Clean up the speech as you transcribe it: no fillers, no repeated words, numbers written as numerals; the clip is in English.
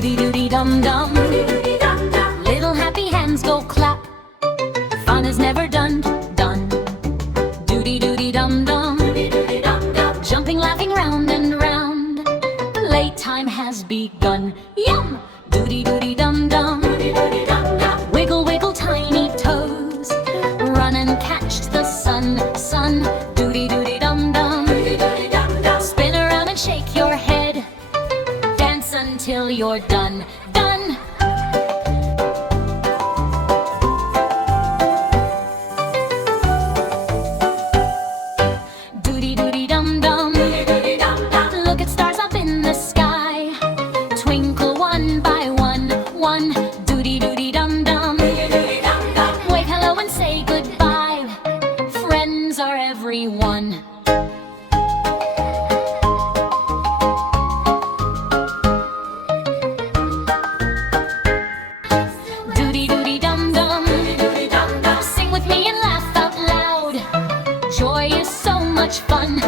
Dody Dody Dum Dum. Little happy hands go clap. Fun is never done. Dody Dody Dum Dum. Jumping, laughing round and round. Playtime has begun. Yum! Dody Dody Dum Dum. Wiggle, wiggle tiny toes. Run and catch the sun. Dody Dody Dum Dum. Spin around and shake your head. Dance until you're done. Dody Dody Dum Dum. Look at stars up in the sky. Twinkle one by one. Dody Dody Dum Dum. Wave hello and say goodbye. Friends are everyone. Dody Dody Dum Dum. Sing with me and laugh out loud. Joy is so much fun.